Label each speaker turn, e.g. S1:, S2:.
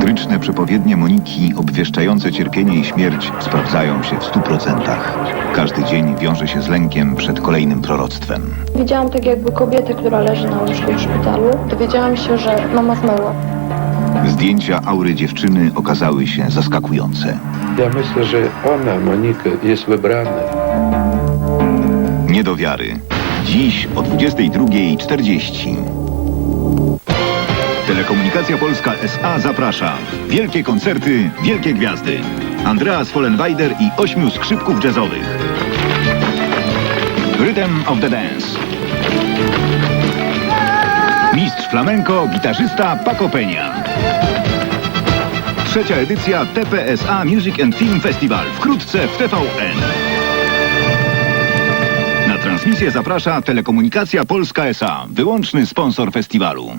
S1: Liryczne przepowiednie Moniki, obwieszczające cierpienie i śmierć, sprawdzają się w stu procentach. Każdy dzień wiąże się z lękiem przed kolejnym proroctwem.
S2: Widziałam tak jakby kobietę, która leży na łóżku w szpitalu. Dowiedziałam się, że mama zmarła.
S1: Zdjęcia aury dziewczyny okazały się zaskakujące.
S3: Ja myślę, że ona, Monika, jest wybrana.
S1: Nie do wiary. Dziś o 22.40. Telekomunikacja Polska SA zaprasza. Wielkie koncerty, wielkie gwiazdy. Andreas Follenweider i ośmiu skrzypków jazzowych. Rhythm of the Dance. Mistrz flamenco, gitarzysta Paco Peña. Trzecia edycja TPSA Music and Film Festival. Wkrótce w TVN. Na transmisję zaprasza Telekomunikacja Polska SA, wyłączny sponsor festiwalu.